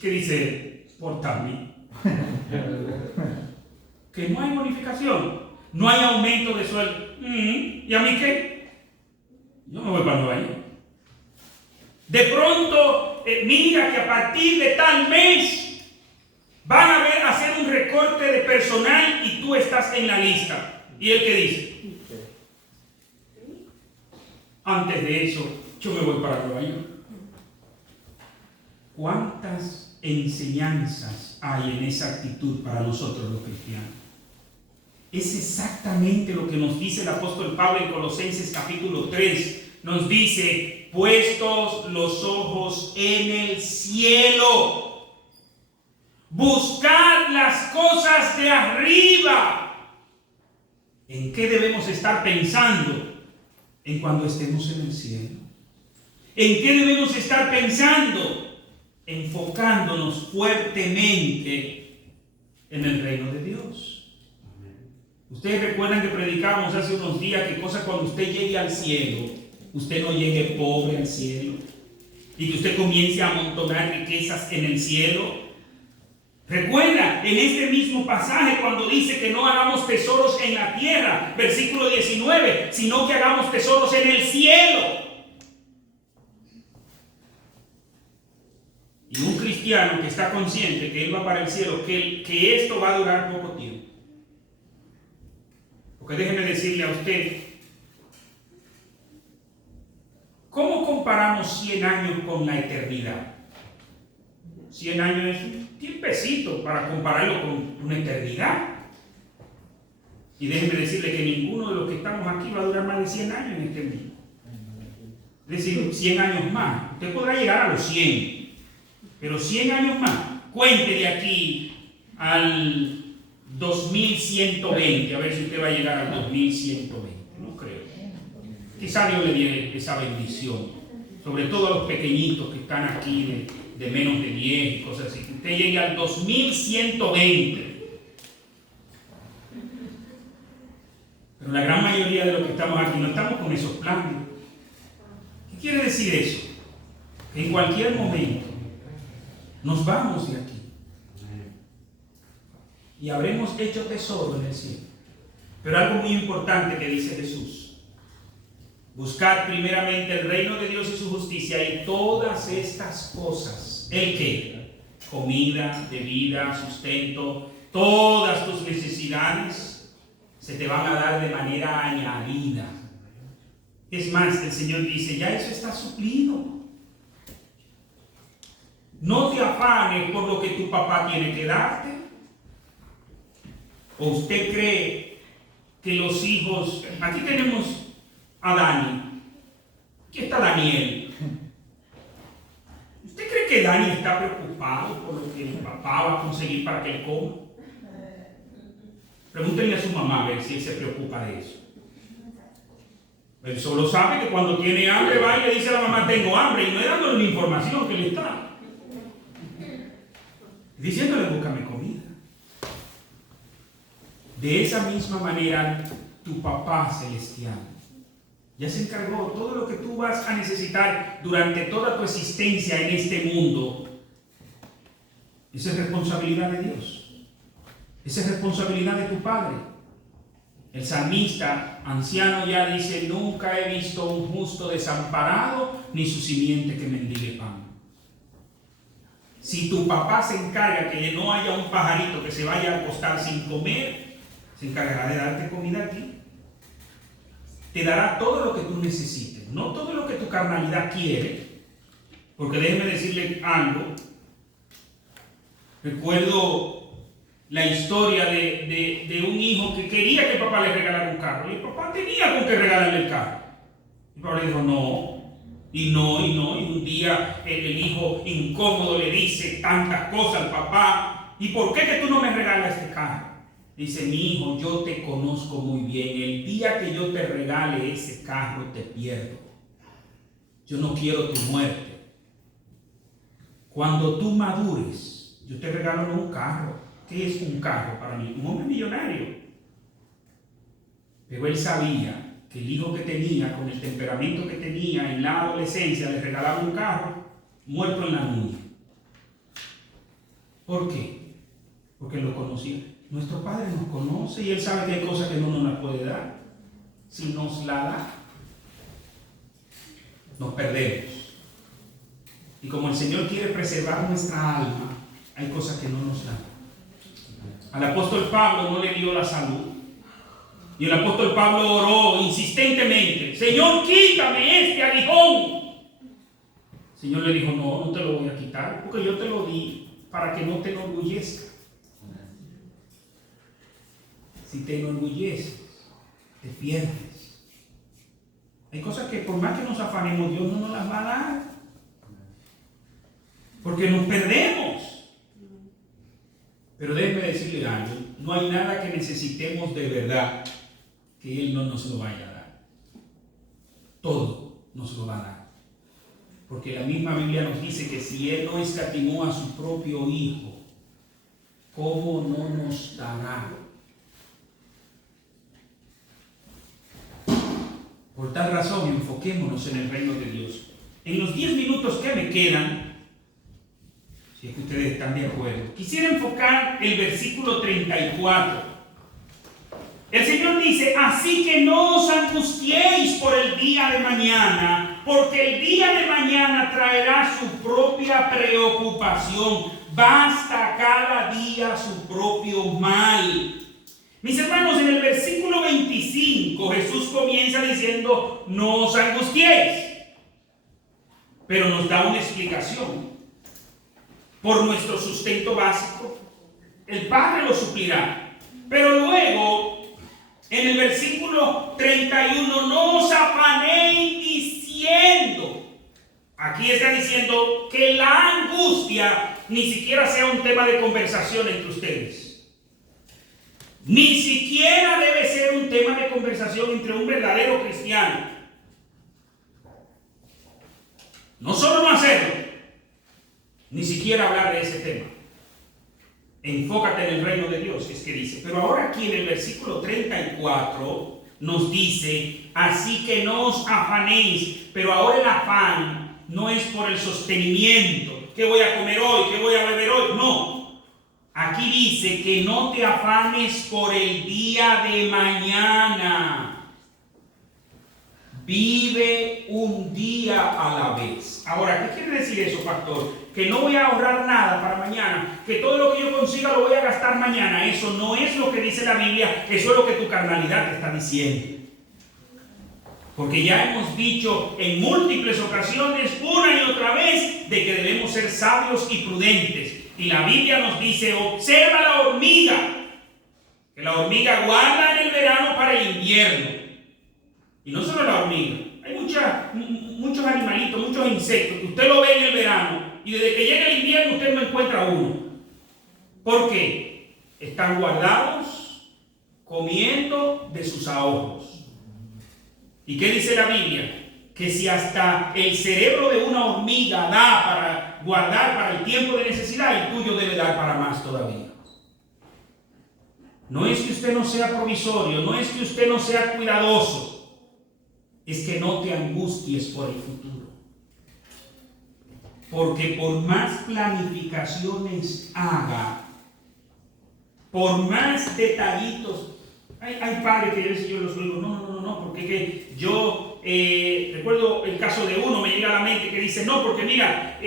¿Qué dice? Por también. Que no hay bonificación. No hay aumento de sueldo. ¿Y a mí qué? Yo me voy para Nueva York. De pronto, mira que a partir de tal mes van a hacer un recorte de personal y tú estás en la lista. ¿Y él qué dice? Antes de eso, yo me voy para Nueva York. ¿Cuántas enseñanzas hay en esa actitud para nosotros los cristianos? Es exactamente lo que nos dice el apóstol Pablo en Colosenses capítulo 3. Nos dice, puestos los ojos en el cielo, buscad las cosas de arriba. ¿En qué debemos estar pensando? En cuando estemos en el cielo. ¿En qué debemos estar pensando? Enfocándonos fuertemente en el reino de Dios. Ustedes recuerdan que predicamos hace unos días que cosa cuando usted llegue al cielo, usted no llegue pobre al cielo y que usted comience a amontonar riquezas en el cielo. Recuerda en este mismo pasaje cuando dice que no hagamos tesoros en la tierra, versículo 19, sino que hagamos tesoros en el cielo. Y un cristiano que está consciente que él va para el cielo, que esto va a durar poco tiempo. Porque déjeme decirle a usted, ¿cómo comparamos 100 años con la eternidad? 100 años es un tiempecito para compararlo con una eternidad. Y déjeme decirle que ninguno de los que estamos aquí va a durar más de 100 años en este mundo. Es decir, 100 años más. Usted podrá llegar a los 100, pero 100 años más. Cuente de aquí al 2120, a ver si usted va a llegar al 2120. No creo. Quizá Dios le dé esa bendición, sobre todo a los pequeñitos que están aquí de menos de 10 y cosas así. Que usted llegue al 2120. Pero la gran mayoría de los que estamos aquí no estamos con esos planes. ¿Qué quiere decir eso? Que en cualquier momento nos vamos de aquí y habremos hecho tesoro en el cielo. Pero algo muy importante que dice Jesús: buscad primeramente el reino de Dios y su justicia, y todas estas cosas, ¿el qué? Comida, bebida, sustento, todas tus necesidades se te van a dar de manera añadida. Es más, el Señor dice, ya eso está suplido. No te afanes por lo que tu papá tiene que darte. ¿O usted cree que los hijos... Aquí tenemos a Dani. Aquí está Daniel. ¿Usted cree que Dani está preocupado por lo que el papá va a conseguir para que él coma? Pregúntenle a su mamá a ver si él se preocupa de eso. Él solo sabe que cuando tiene hambre va y le dice a la mamá, tengo hambre, y no es dándole una información que le está diciéndole, búscame comida. De esa misma manera, tu papá celestial ya se encargó todo lo que tú vas a necesitar durante toda tu existencia en este mundo. Esa es responsabilidad de Dios. Esa es responsabilidad de tu Padre. El salmista anciano ya dice, nunca he visto un justo desamparado, ni su simiente que mendigue pan. Si tu papá se encarga que no haya un pajarito que se vaya a acostar sin comer, se encargará de darte comida aquí. Te dará todo lo que tú necesites, no todo lo que tu carnalidad quiere. Porque déjeme decirle algo. Recuerdo la historia de un hijo que quería que el papá le regalara un carro. Y el papá tenía con qué regalarle el carro. Y el papá le dijo no. Y un día el hijo incómodo le dice tantas cosas al papá. ¿Y por qué que tú no me regalas este carro? Dice, mi hijo, yo te conozco muy bien. El día que yo te regale ese carro te pierdo. Yo no quiero tu muerte. Cuando tú madures, yo te regalo un carro. ¿Qué es un carro para mí? Un hombre millonario. Pero él sabía que el hijo que tenía, con el temperamento que tenía en la adolescencia, le regalaba un carro muerto en la uña. ¿Por qué? Porque lo conocía. Nuestro Padre nos conoce y Él sabe que hay cosas que no nos las puede dar. Si nos la da, nos perdemos. Y como el Señor quiere preservar nuestra alma, hay cosas que no nos dan. Al apóstol Pablo no le dio la salud. Y el apóstol Pablo oró insistentemente, Señor, quítame este aguijón. El Señor le dijo, no te lo voy a quitar, porque yo te lo di para que no te enorgullezcas. Si te enorgulleces, te pierdes. Hay cosas que por más que nos afanemos, Dios no nos las va a dar. Porque nos perdemos. Pero déjeme decirle algo, no hay nada que necesitemos de verdad que Él no nos lo vaya a dar. Todo nos lo va a dar. Porque la misma Biblia nos dice que si Él no escatimó a su propio Hijo, ¿cómo no nos dará? Por tal razón, enfoquémonos en el reino de Dios. En los 10 minutos que me quedan, si es que ustedes están están de acuerdo. Quisiera enfocar el versículo 34. El Señor dice, así que no os angustiéis por el día de mañana, porque el día de mañana traerá su propia preocupación. Basta cada día su propio mal. Mis hermanos, en el versículo 25 Jesús comienza diciendo, no os angustiéis. Pero nos da una explicación. Por nuestro sustento básico, el Padre lo suplirá. Pero luego, en el versículo 31, no os afanéis diciendo. Aquí está diciendo que la angustia ni siquiera sea un tema de conversación entre ustedes. Ni siquiera debe ser un tema de conversación entre un verdadero cristiano. No solo no hacerlo, ni siquiera hablar de ese tema. Enfócate en el reino de Dios, es que dice. Pero ahora aquí en el versículo 34 nos dice, así que no os afanéis. Pero ahora el afán no es por el sostenimiento. ¿Qué voy a comer hoy? ¿Qué voy a beber hoy? No. Aquí dice que no te afanes por el día de mañana. Vive un día a la vez. Ahora, ¿qué quiere decir eso, pastor? Que no voy a ahorrar nada para mañana, que todo lo que yo consiga lo voy a gastar mañana. Eso no es lo que dice la Biblia, eso es lo que tu carnalidad te está diciendo. Porque ya hemos dicho en múltiples ocasiones, una y otra vez, de que debemos ser sabios y prudentes. Y la Biblia nos dice, observa la hormiga, que la hormiga guarda en el verano para el invierno. Y no solo la hormiga, hay muchos animalitos, muchos insectos que usted lo ve en el verano y desde que llega el invierno usted no encuentra uno. ¿Por qué? Están guardados comiendo de sus ahorros. ¿Y qué dice la Biblia? Que si hasta el cerebro de una hormiga da para guardar para el tiempo de necesidad, el tuyo debe dar para más todavía. No es que usted no sea provisorio, no es que usted no sea cuidadoso, es que no te angusties por el futuro. Porque por más planificaciones haga, por más detallitos, hay padres que a veces yo los digo, no, porque que yo recuerdo el caso de uno, me llega a la mente que dice, no, porque mira,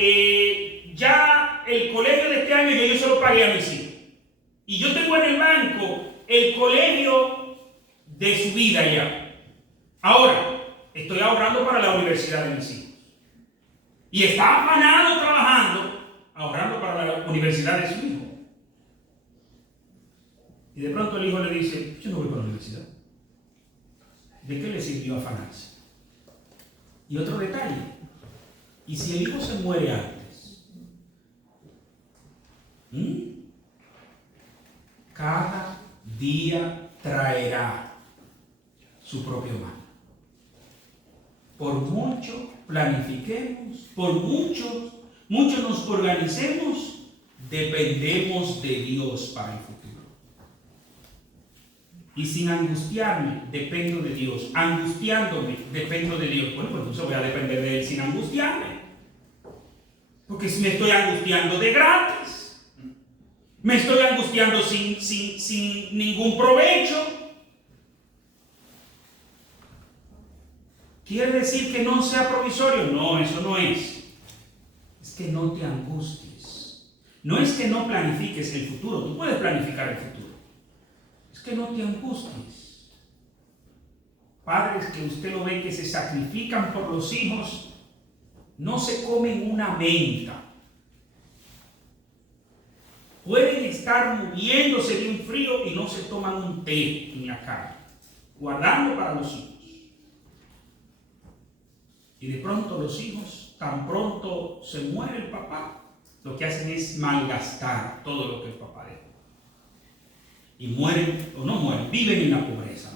ya el colegio de este año yo se lo pagué a mis hijos. Y yo tengo en el banco el colegio de su vida ya. Ahora, estoy ahorrando para la universidad de mis hijos. Y está afanado trabajando, ahorrando para la universidad de su hijo. Y de pronto el hijo le dice, yo no voy para la universidad. ¿De qué le sirvió afanarse? Y otro detalle, ¿y si el hijo se muere antes? Cada día traerá su propio mal. Por mucho planifiquemos, por mucho nos organicemos, dependemos de Dios para el futuro. Y sin angustiarme, dependo de Dios. Angustiándome, dependo de Dios. Bueno, pues entonces voy a depender de Él sin angustiarme. Porque si me estoy angustiando de gratis, me estoy angustiando sin ningún provecho. ¿Quiere decir que no sea provisorio? No, eso no es. Es que no te angusties. No es que no planifiques el futuro. Tú puedes planificar el futuro. Es que no te angusties. Padres que usted lo ve que se sacrifican por los hijos, no se comen una menta. Pueden estar muriéndose de un frío y no se toman un té en la cara, guardando para los hijos. Y de pronto los hijos, tan pronto se muere el papá, lo que hacen es malgastar todo lo que el papá dejó. Y mueren o no mueren, viven en la pobreza.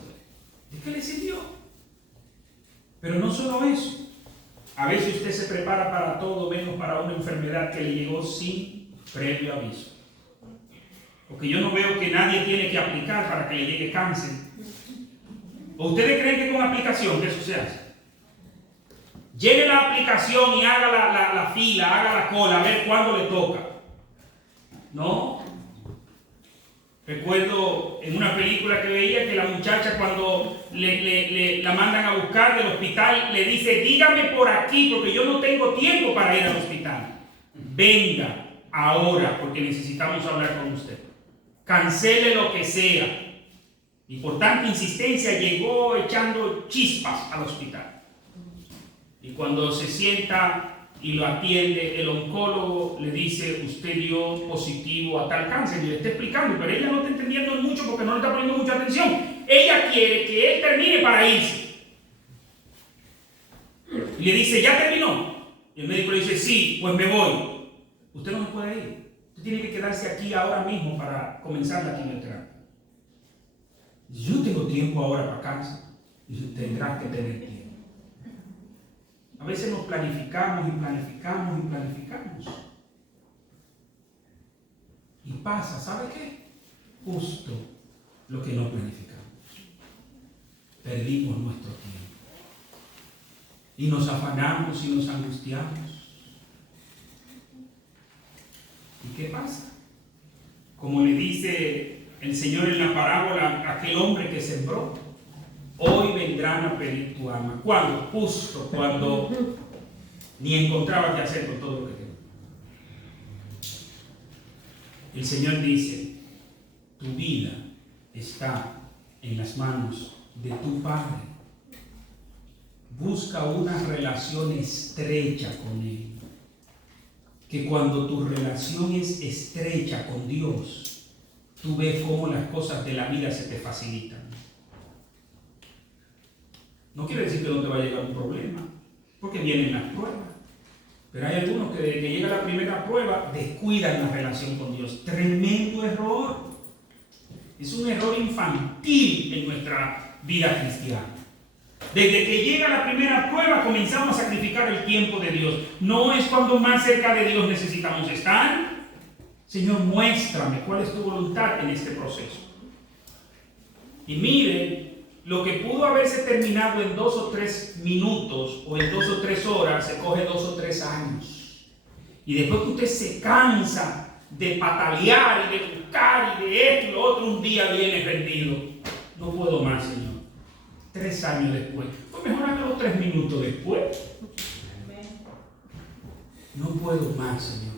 ¿De qué les sirvió? Pero no solo eso. A veces usted se prepara para todo menos para una enfermedad que le llegó sin previo aviso. Porque yo no veo que nadie tiene que aplicar para que le llegue cáncer. ¿O ustedes creen que con aplicación eso se hace? Llegue la aplicación y haga la fila, haga la cola, a ver cuándo le toca. No. Recuerdo en una película que veía que la muchacha cuando la mandan a buscar del hospital le dice, dígame por aquí porque yo no tengo tiempo para ir al hospital. Venga ahora porque necesitamos hablar con usted. Cancele lo que sea. Y por tanta insistencia llegó echando chispas al hospital. Y cuando se sienta y lo atiende, el oncólogo le dice, usted dio positivo a tal cáncer. Y le está explicando, pero ella no está entendiendo mucho porque no le está poniendo mucha atención. Ella quiere que él termine para irse. Y le dice, ¿ya terminó? Y el médico le dice, sí, pues me voy. Usted no se puede ir. Usted tiene que quedarse aquí ahora mismo para comenzar la quimioterapia. Yo tengo tiempo ahora para cáncer. Y tendrás que tener tiempo. A veces nos planificamos y planificamos y planificamos. Y pasa, ¿sabe qué? Justo lo que no planificamos. Perdimos nuestro tiempo. Y nos afanamos y nos angustiamos. ¿Y qué pasa? Como le dice el Señor en la parábola a aquel hombre que sembró, hoy vendrán a pedir tu alma. ¿Cuándo? Justo cuando ni encontraba qué hacer con todo lo que tenía. El Señor dice, tu vida está en las manos de tu Padre. Busca una relación estrecha con Él. Que cuando tu relación es estrecha con Dios, tú ves cómo las cosas de la vida se te facilitan. No quiere decir que no te va a llegar un problema, porque vienen las pruebas. Pero hay algunos que desde que llega la primera prueba descuidan la relación con Dios. Tremendo error. Es un error infantil en nuestra vida cristiana. Desde que llega la primera prueba comenzamos a sacrificar el tiempo de Dios. No es cuando más cerca de Dios necesitamos estar. Señor, muéstrame cuál es tu voluntad en este proceso. Y mire, lo que pudo haberse terminado en 2 o 3 minutos o en 2 o 3 horas se coge 2 o 3 años. Y después que usted se cansa de patalear y de buscar y de esto y lo otro, un día viene rendido. No puedo más, Señor. 3 años después. Pues mejor hágalo 3 minutos después. No puedo más, Señor.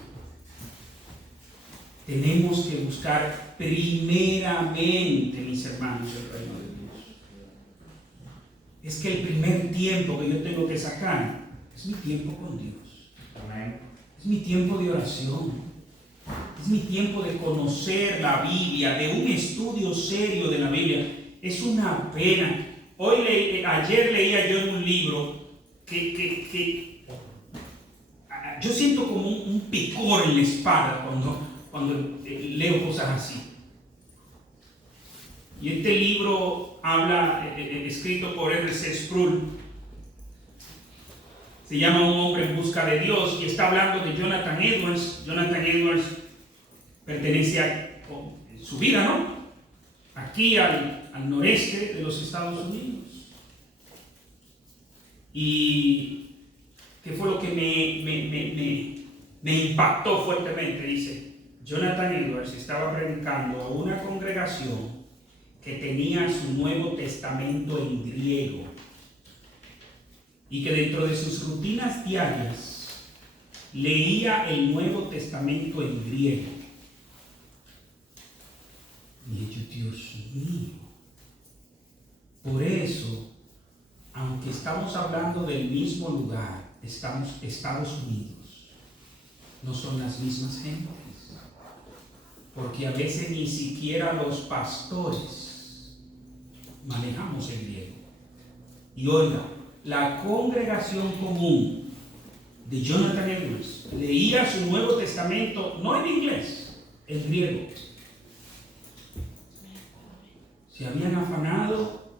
Tenemos que buscar primeramente, mis hermanos, el reino de Dios. Es que el primer tiempo que yo tengo que sacar es mi tiempo con Dios. Amén. Es mi tiempo de oración. Es mi tiempo de conocer la Biblia, de un estudio serio de la Biblia. Es una pena. Ayer leía yo en un libro que yo siento como un picor en la espalda cuando leo cosas así. Y este libro habla, escrito por R.C. Sproul, se llama Un hombre en busca de Dios, y está hablando de Jonathan Edwards. Jonathan Edwards pertenece a su vida, ¿no? Aquí al noreste de los Estados Unidos. Y ¿qué fue lo que me impactó fuertemente? Dice, Jonathan Edwards estaba predicando a una congregación que tenía su Nuevo Testamento en griego y que dentro de sus rutinas diarias leía el Nuevo Testamento en griego. Y yo, Dios mío, por eso, aunque estamos hablando del mismo lugar, Estados Unidos, no son las mismas gentes, porque a veces ni siquiera los pastores manejamos el griego. Y oiga, la congregación común de Jonathan Edwards leía su Nuevo Testamento no en inglés, en griego. Se habían afanado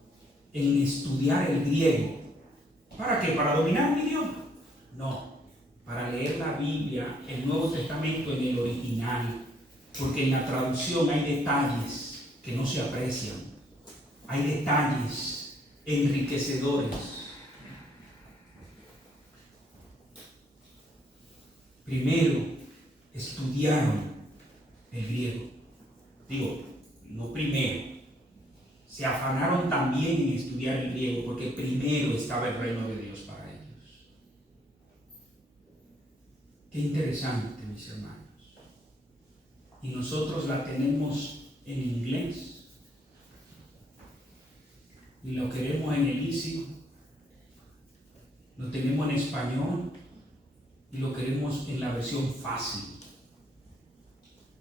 en estudiar el griego. ¿Para qué? ¿Para dominar un idioma? No, para leer la Biblia, el Nuevo Testamento en el original. Porque en la traducción hay detalles que no se aprecian. Hay detalles enriquecedores. Primero, estudiaron el griego. Digo, no primero. Se afanaron también en estudiar el griego porque primero estaba el reino de Dios para ellos. Qué interesante, mis hermanos. Y nosotros la tenemos en inglés y lo queremos en el ISIO, lo tenemos en español y lo queremos en la versión fácil.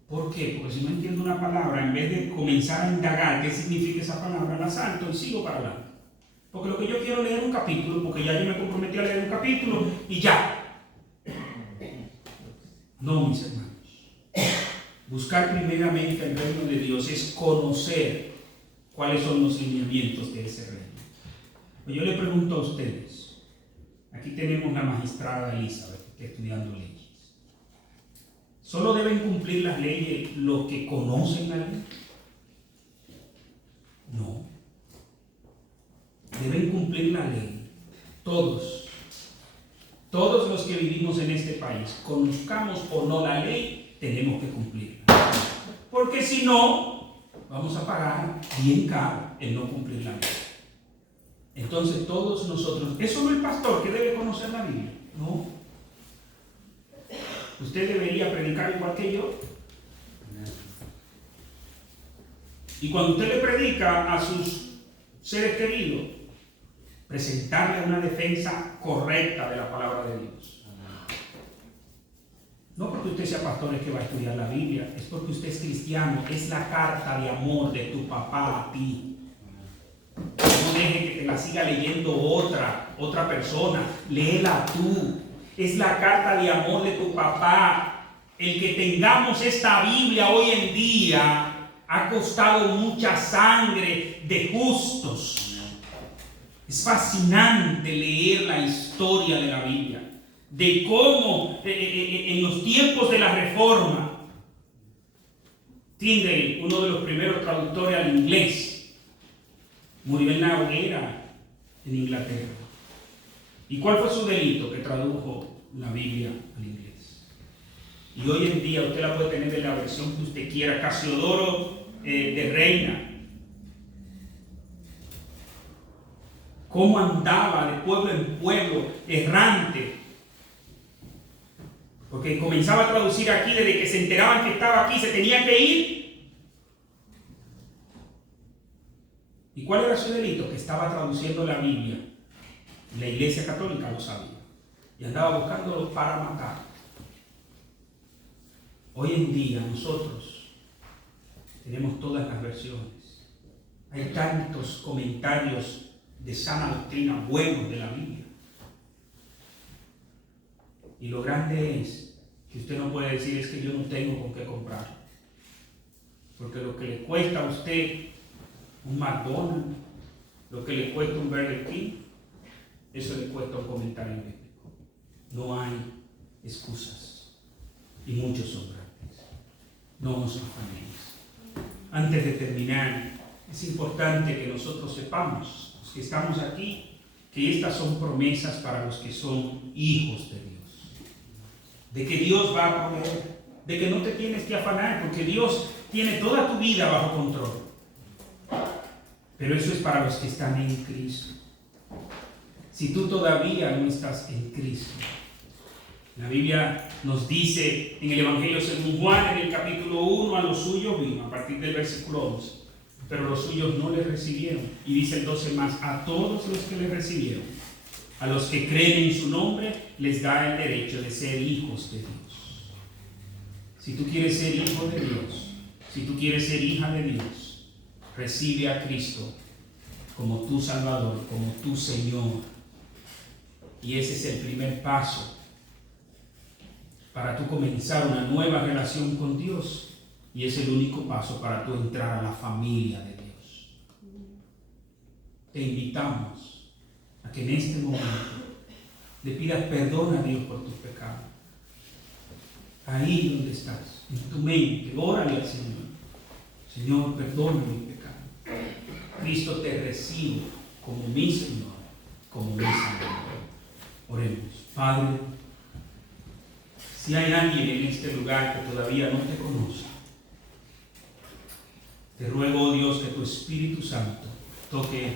¿Por qué? Porque si no entiendo una palabra, en vez de comenzar a indagar qué significa esa palabra, la salto y sigo para adelante. Porque lo que yo quiero leer es un capítulo, porque ya yo me comprometí a leer un capítulo y ya. No, mis hermanos. Buscar primeramente el reino de Dios es conocer cuáles son los lineamientos de ese reino. Pues yo le pregunto a ustedes, aquí tenemos la magistrada Elizabeth, que está estudiando leyes. ¿Solo deben cumplir las leyes los que conocen la ley? No. Deben cumplir la ley todos. Todos los que vivimos en este país, conozcamos o no la ley, tenemos que cumplirla. Porque si no, vamos a pagar bien caro el no cumplir la ley. Entonces todos nosotros, ¿eso no es el pastor que debe conocer la Biblia? No. Usted debería predicar igual que yo. Y cuando usted le predica a sus seres queridos, presentarle una defensa correcta de la palabra de Dios. No porque usted sea pastor es que va a estudiar la Biblia, es porque usted es cristiano, es la carta de amor de tu papá a ti. No deje que te la siga leyendo otra persona, léela tú. Es la carta de amor de tu papá. El que tengamos esta Biblia hoy en día ha costado mucha sangre de justos. Es fascinante leer la historia de la Biblia, de cómo en los tiempos de la Reforma, Tyndale, uno de los primeros traductores al inglés, murió en la hoguera en Inglaterra. ¿Y cuál fue su delito? Que tradujo la Biblia al inglés. Y hoy en día usted la puede tener en la versión que usted quiera, Casiodoro de Reina. Cómo andaba de pueblo en pueblo, errante. Porque comenzaba a traducir aquí, desde que se enteraban que estaba aquí, se tenía que ir. ¿Y cuál era su delito? Que estaba traduciendo la Biblia. La Iglesia Católica lo sabía. Y andaba buscándolo para matar. Hoy en día nosotros tenemos todas las versiones. Hay tantos comentarios de sana doctrina buenos de la Biblia. Y lo grande es que usted no puede decir es que yo no tengo con qué comprar. Porque lo que le cuesta a usted un McDonald's, lo que le cuesta un Burger King, eso le cuesta un comentario bíblico. No hay excusas. Y muchos son grandes. No nos afanemos. Antes de terminar, es importante que nosotros sepamos, los que estamos aquí, que estas son promesas para los que son hijos de Dios. De que Dios va a proveer, de que no te tienes que afanar, porque Dios tiene toda tu vida bajo control. Pero eso es para los que están en Cristo. Si tú todavía no estás en Cristo, la Biblia nos dice en el Evangelio según Juan, en el capítulo 1, a los suyos vino, a partir del versículo 11, pero los suyos no le recibieron. Y dice el 12 más, a todos los que le recibieron, a los que creen en su nombre, les da el derecho de ser hijos de Dios. Si tú quieres ser hijo de Dios, si tú quieres ser hija de Dios, recibe a Cristo como tu Salvador, como tu Señor. Y ese es el primer paso para tú comenzar una nueva relación con Dios. Y es el único paso para tú entrar a la familia de Dios. Te invitamos a que en este momento le pidas perdón a Dios por tus pecados. Ahí donde estás, en tu mente, órale al Señor. Señor, perdona mi pecado. Cristo te recibe como mi Señor, como mi Salvador. Oremos. Padre, si hay alguien en este lugar que todavía no te conoce, Te ruego, oh Dios, que tu Espíritu Santo toque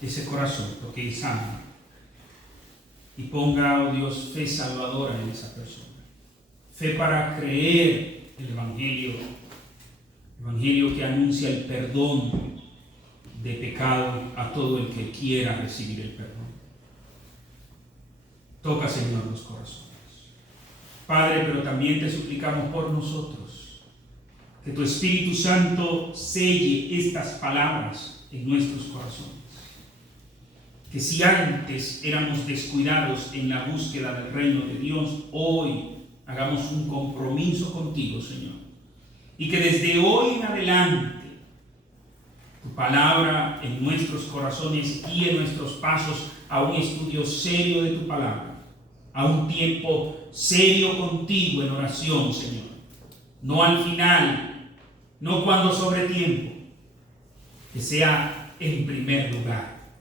ese corazón, toque esa alma y ponga, oh Dios, fe salvadora en esa persona. Fe para creer el Evangelio que anuncia el perdón de pecado a todo el que quiera recibir el perdón. Toca, Señor, los corazones. Padre, pero también te suplicamos por nosotros, que tu Espíritu Santo selle estas palabras en nuestros corazones. Que si antes éramos descuidados en la búsqueda del reino de Dios, hoy hagamos un compromiso contigo, Señor. Y que desde hoy en adelante tu palabra en nuestros corazones guíe nuestros pasos a un estudio serio de tu palabra, a un tiempo serio contigo en oración, Señor. No al final, no cuando sobre tiempo, que sea en primer lugar.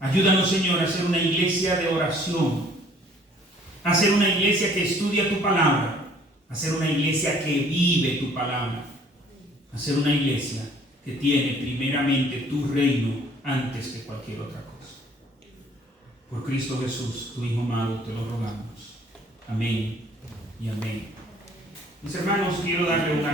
Ayúdanos, Señor, a ser una iglesia de oración, a ser una iglesia que estudia tu palabra, a ser una iglesia que vive tu palabra, a ser una iglesia que tiene primeramente tu reino antes que cualquier otra cosa. Por Cristo Jesús, tu Hijo amado, te lo rogamos. Amén y amén. Mis hermanos, quiero darle una